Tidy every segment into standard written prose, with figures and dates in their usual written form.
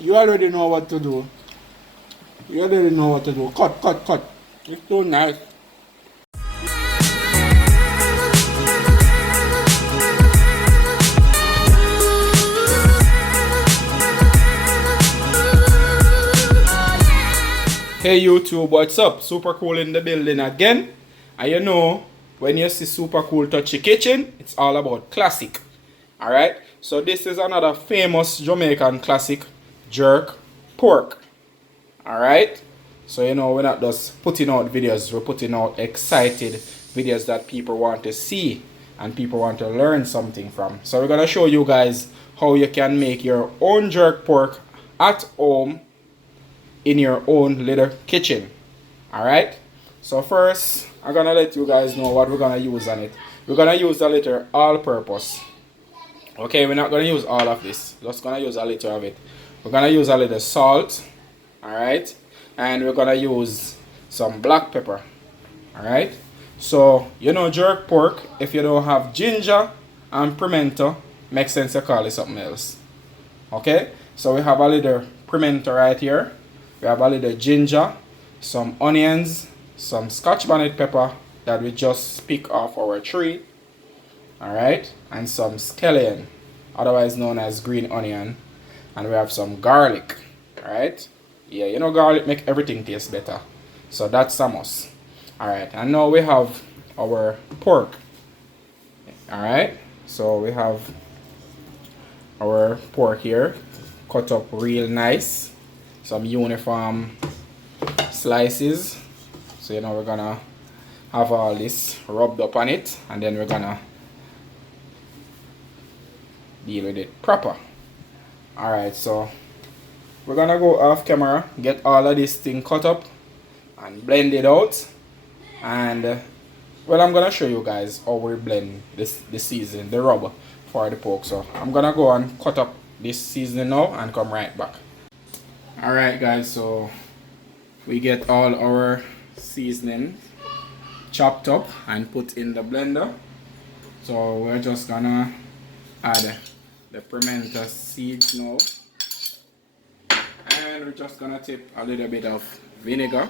You already know what to do. You already know what to do. Cut, cut, cut. It's too nice. Hey YouTube, what's up? Super Cool in the building again. And you know, when you see Super Cool touch your kitchen, it's all about classic. Alright? So this is another famous Jamaican classic, jerk pork. Alright? So you know, we're not just putting out videos, we're putting out excited videos that people want to see and people want to learn something from. So we're gonna show you guys how you can make your own jerk pork at home in your own little kitchen. Alright, so first I'm gonna let you guys know what we're gonna use on it. We're gonna use a little all-purpose. Okay, we're not gonna use all of this, just gonna use a little of it. We're gonna use a little salt. Alright, and we're gonna use some black pepper. Alright, so you know, jerk pork, if you don't have ginger and pimento, makes sense to call it something else. Okay, so we have a little pimento right here. We have a little ginger, some onions, some scotch bonnet pepper that we just pick off our tree. Alright, and some scallion, otherwise known as green onion. And we have some garlic. Alright, yeah, you know, garlic make everything taste better. So that's a must. Alright, and now we have our pork. Alright, so we have our pork here, cut up real nice. Some uniform slices. So you know, we're gonna have all this rubbed up on it, and then we're gonna deal with it proper. Alright, so we're gonna go off camera, get all of this thing cut up and blend it out. And well, I'm gonna show you guys how we blend this season, the rub for the pork. So I'm gonna go and cut up this seasoning now and come right back. Alright guys, so we get all our seasoning chopped up and put in the blender. So we're just gonna add the pimento seeds now, and we're just gonna tip a little bit of vinegar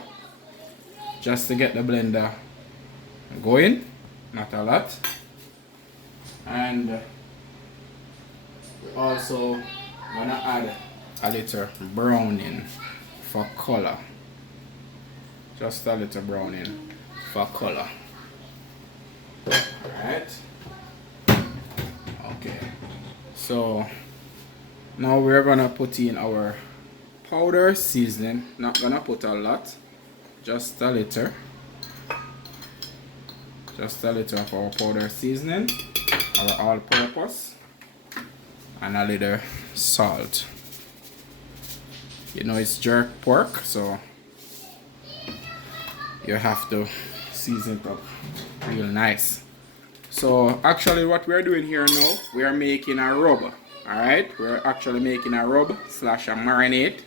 just to get the blender going, not a lot. And we're also gonna add a little browning for color, just a little browning for color. Alright, okay, so now we're gonna put in our powder seasoning. Not gonna put a lot, just a little of our powder seasoning, our all-purpose, and a little salt. You know, it's jerk pork, so you have to season it up real nice. So actually what we're doing here now, we are making a rub. Alright, we're actually making a rub slash a marinade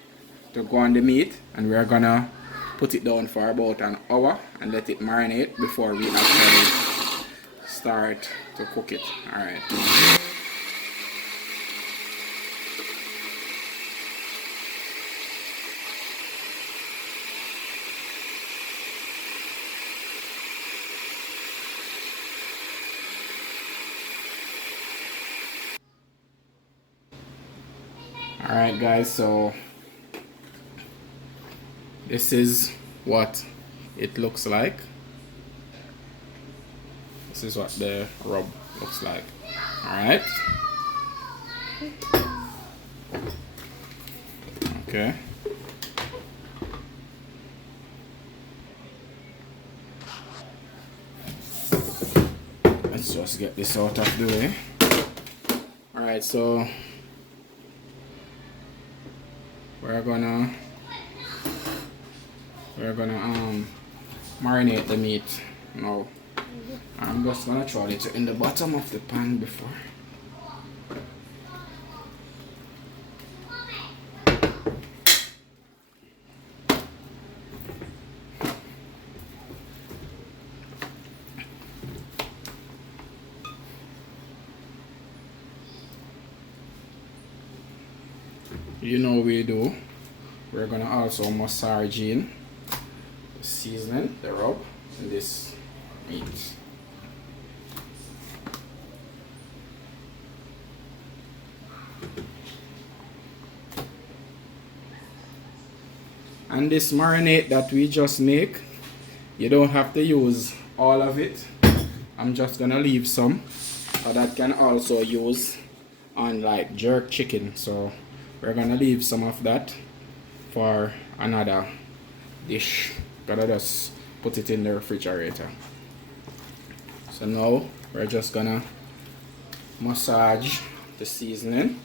to go on the meat, and we're gonna put it down for about an hour and let it marinate before we actually start to cook it. Alright. Alright guys, so this is what it looks like. This is what the rub looks like. Alright. Okay. Let's just get this out of the way. Alright, so we're gonna marinate the meat now. I'm just gonna throw it in the bottom of the pan before. you know we do. We're gonna also massage in the seasoning, the rub, in this meat. And this marinade that we just make, you don't have to use all of it. I'm just gonna leave some, but that can also use on like jerk chicken. So we're gonna leave some of that for another dish. Gotta just put it in the refrigerator. So now we're just gonna massage the seasoning,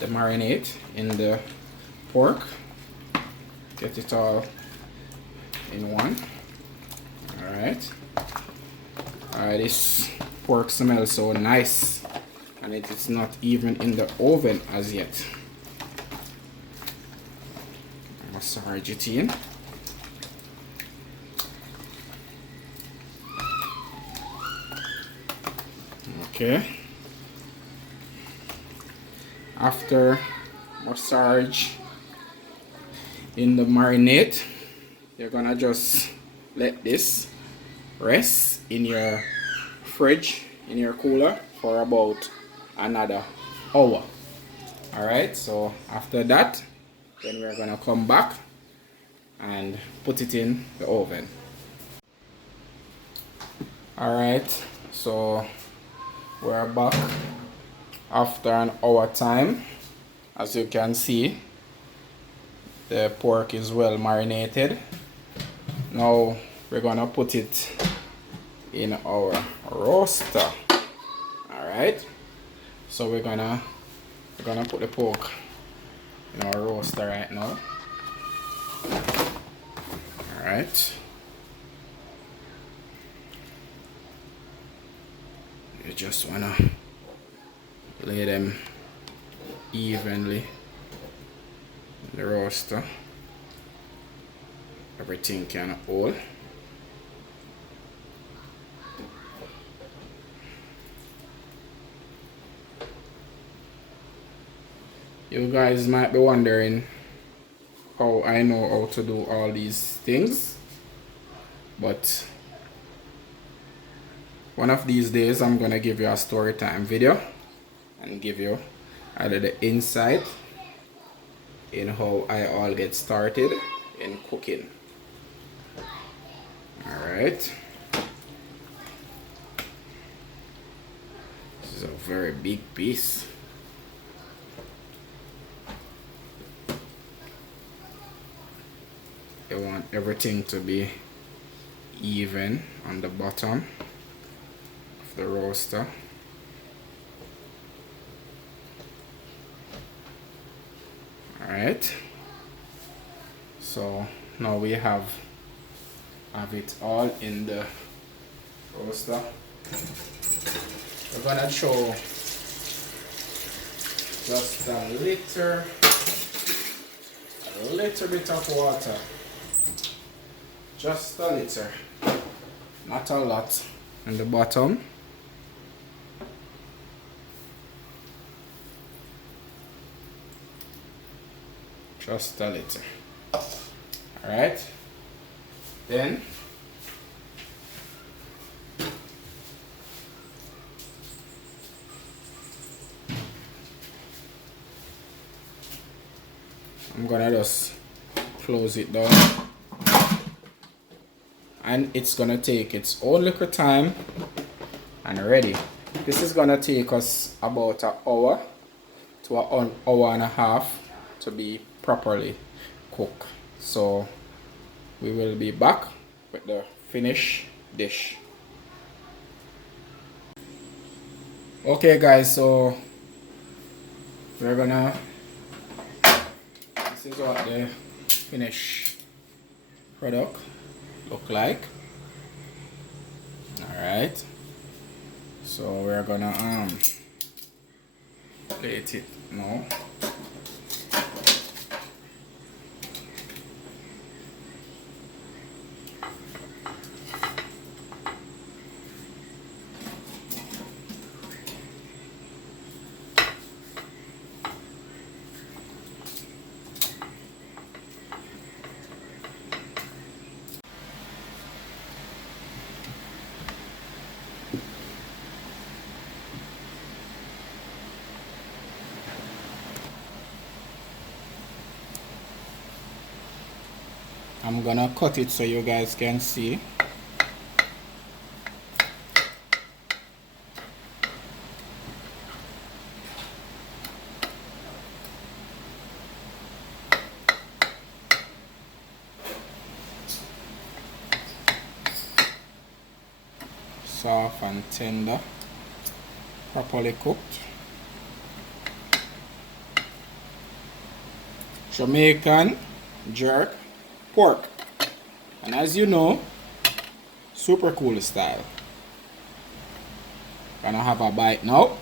the marinade in the pork. Get it all in one. Alright. This pork smells so nice, and it is not even in the oven as yet. Massage it in. Okay. After massage in the marinade, you're gonna just let this rest in your fridge, in your cooler, for about another hour. Alright, so after that, then we're gonna come back and put it in the oven. Alright, so we're back after an hour time. As you can see, the pork is well marinated. Now we're gonna put it in our roaster. Alright, so we're gonna put the pork in our roaster right now. Alright, you just wanna lay them evenly in the roaster. Everything can hold. You guys might be wondering how I know how to do all these things, but one of these days I'm gonna give you a story time video and give you either the insight in how I all get started in cooking. Alright, this is a very big piece. You want everything to be even on the bottom of the roaster. Alright, so now we have it all in the roaster. We're gonna show just a little bit of water, just a little, not a lot, in the bottom. Just a little. Alright, then I'm gonna just close it down, and it's gonna take its own little time and ready. This is gonna take us about an hour to an hour and a half to be properly cooked. So we will be back with the finished dish. Okay guys, so we're gonna, this is what the finished product look like. Alright, so we're gonna plate it now. I'm gonna cut it so you guys can see. Soft and tender, properly cooked. Jamaican jerk pork, and as you know, super cool style. Gonna have a bite now.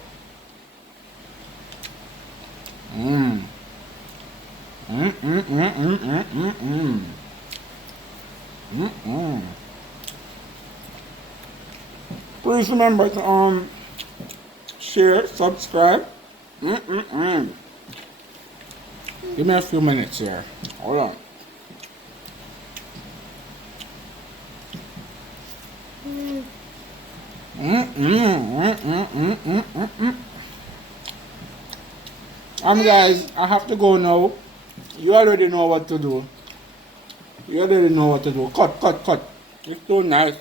Mmm. Mmm, mmm, mmm, mmm, mmm, mmm, mmm. Mmm, mmm. Please remember to share, subscribe. Give me a few minutes here. Hold on. Guys, I have to go now. You already know what to do. You already know what to do. Cut, cut, cut. It's too nice.